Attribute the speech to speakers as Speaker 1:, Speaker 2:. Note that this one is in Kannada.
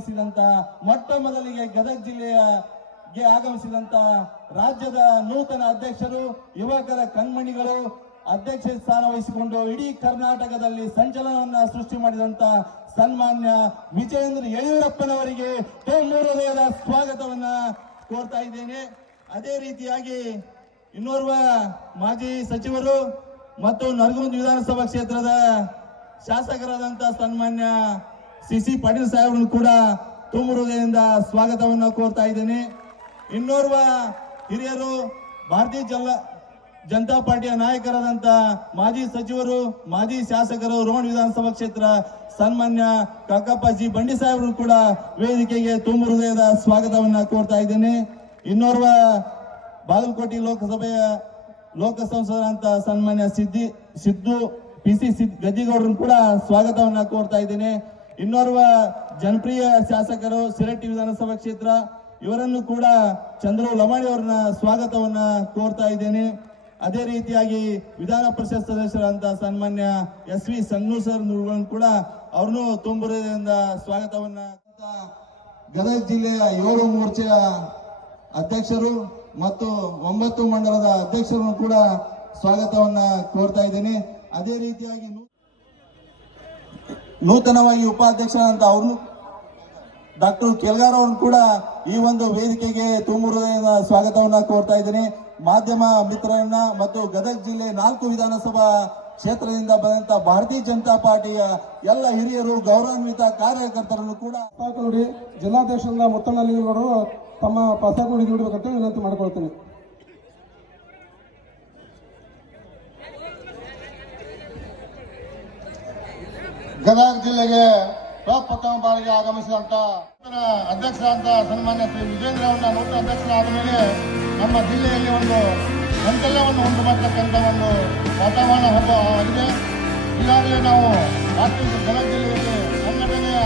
Speaker 1: ಆಗಮಿಸಿದಂತ ಮೊಟ್ಟ ಮೊದಲಿಗೆ ಗದಗ ಜಿಲ್ಲೆಯಗೆ ಆಗಮಿಸಿದಂತ ರಾಜ್ಯದ ನೂತನ ಅಧ್ಯಕ್ಷರು, ಯುವಕರ ಕಣ್ಮಣಿಗಳು, ಅಧ್ಯಕ್ಷ ಸ್ಥಾನ ವಹಿಸಿಕೊಂಡು ಇಡೀ ಕರ್ನಾಟಕದಲ್ಲಿ ಸಂಚಲನವನ್ನ ಸೃಷ್ಟಿ ಮಾಡಿದಂತ ಸನ್ಮಾನ್ಯ ವಿಜಯೇಂದ್ರ ಯಡಿಯೂರಪ್ಪನವರಿಗೆ ಹೃದಯದ ಸ್ವಾಗತವನ್ನ ಕೋರ್ತಾ ಇದ್ದೇನೆ. ಅದೇ ರೀತಿಯಾಗಿ ಇನ್ನೋರ್ವ ಮಾಜಿ ಸಚಿವರು ಮತ್ತು ನರಗುಂದ ವಿಧಾನಸಭಾ ಕ್ಷೇತ್ರದ ಶಾಸಕರಾದಂತ ಸನ್ಮಾನ್ಯ ಸಿ ಪಾಟೀಲ್ ಸಾಹೇಬ್ರನ್ನು ಕೂಡ ತುಂಬ ಹೃದಯದಿಂದ ಸ್ವಾಗತವನ್ನು ಕೋರ್ತಾ ಇದ್ದೇನೆ. ಇನ್ನೋರ್ವ ಹಿರಿಯರು, ಭಾರತೀಯ ಜನ ಜನತಾ ಪಾರ್ಟಿಯ ನಾಯಕರಾದಂತ ಮಾಜಿ ಸಚಿವರು, ಮಾಜಿ ಶಾಸಕರು ರೋಣ ವಿಧಾನಸಭಾ ಕ್ಷೇತ್ರ ಸನ್ಮಾನ್ಯ ಕಾಕಪ್ಪ ಜಿ ಬಂಡಿ ಸಾಹೇಬ್ರು ಕೂಡ ವೇದಿಕೆಗೆ ತುಂಬ ಹೃದಯದ ಸ್ವಾಗತವನ್ನ ಕೋರ್ತಾ ಇದ್ದೇನೆ. ಇನ್ನೋರ್ವ ಬಾಗಲಕೋಟೆ ಲೋಕಸಭೆಯ ಲೋಕ ಸಂಸದರಂತ ಸನ್ಮಾನ್ಯ ಸಿದ್ದಿ ಸಿದ್ದು, ಪಿ ಸಿ ಸಿದ್ ಗದ್ದಿಗೌಡರನ್ನು ಕೂಡ ಸ್ವಾಗತವನ್ನ ಕೋರ್ತಾ ಇದ್ದೇನೆ. ಇನ್ನೋರ್ವ ಜನಪ್ರಿಯ ಶಾಸಕರು ಸಿರಟ್ಟಿ ವಿಧಾನಸಭಾ ಕ್ಷೇತ್ರ, ಇವರನ್ನು ಕೂಡ ಚಂದ್ರು ಲಮಾಣಿ ಅವರನ್ನ ಸ್ವಾಗತವನ್ನ ಕೋರ್ತಾ ಇದ್ದೇನೆ. ಅದೇ ರೀತಿಯಾಗಿ ವಿಧಾನ ಪರಿಷತ್ ಸದಸ್ಯರಾದಂತಹ ಸನ್ಮಾನ್ಯ ಎಸ್ ವಿ ಸಣ್ಣು ಸರ್ ಕೂಡ ಅವ್ರನ್ನು ತುಂಬುರದಿಂದ ಸ್ವಾಗತವನ್ನ ಗದಗ ಜಿಲ್ಲೆಯ ಏಳು ಮೋರ್ಚೆಯ ಅಧ್ಯಕ್ಷರು ಮತ್ತು ಒಂಬತ್ತು ಮಂಡಲದ ಅಧ್ಯಕ್ಷರನ್ನು ಕೂಡ ಸ್ವಾಗತವನ್ನ ಕೋರ್ತಾ ಇದ್ದೇನೆ. ಅದೇ ರೀತಿಯಾಗಿ ನೂತನವಾಗಿ ಉಪಾಧ್ಯಕ್ಷರಂತ ಅವರು ಡಾಕ್ಟರ್ ಕೆಲ್ಗಾರ್ ಅವ್ರನ್ನ ಕೂಡ ಈ ಒಂದು ವೇದಿಕೆಗೆ ತುಂಬ ಹೃದಯದ ಸ್ವಾಗತವನ್ನ ಕೋರ್ತಾ ಇದ್ದೀನಿ. ಮಾಧ್ಯಮ ಮಿತ್ರರನ್ನ ಮತ್ತು ಗದಗ ಜಿಲ್ಲೆ ನಾಲ್ಕು ವಿಧಾನಸಭಾ ಕ್ಷೇತ್ರದಿಂದ ಬಂದಂತ ಭಾರತೀಯ ಜನತಾ ಪಾರ್ಟಿಯ ಎಲ್ಲ ಹಿರಿಯರು, ಗೌರವಾನ್ವಿತ ಕಾರ್ಯಕರ್ತರನ್ನು ಕೂಡ
Speaker 2: ನೋಡಿ, ಜಿಲ್ಲಾಧ್ಯಕ್ಷರಿಂದ ಮುತ್ತಣ್ಣಲಿಂಗರು ತಮ್ಮ ಪ್ರಸಾದ ನೋಡಿ ನೀಡಬೇಕಂತ ವಿನಂತಿ ಮಾಡ್ಕೊಳ್ತೀನಿ.
Speaker 3: ಗದಗ ಜಿಲ್ಲೆಗೆ ಪ್ರಥಮ ಬಾರಿಗೆ ಆಗಮಿಸಿದಂತ ಅಧ್ಯಕ್ಷರಾದಂತ ಸನ್ಮಾನ್ಯ ಶ್ರೀ ವಿಜೇಂದ್ರ ಅವರ ನೂತನ ಅಧ್ಯಕ್ಷರಾದ ಮೇಲೆ ನಮ್ಮ ಜಿಲ್ಲೆಯಲ್ಲಿ ಒಂದು ಸಂಚಲನವನ್ನು ಉಂಟು ಮಾಡತಕ್ಕಂಥ ಒಂದು ವಾತಾವರಣ ಹಬ್ಬ ಆಗಿದೆ ಈಗಾಗಲೇ ನಾವು ರಾಷ್ಟ್ರೀಯ ಗದಗ ಜಿಲ್ಲೆಯಲ್ಲಿ ಸಂಘಟನೆಯ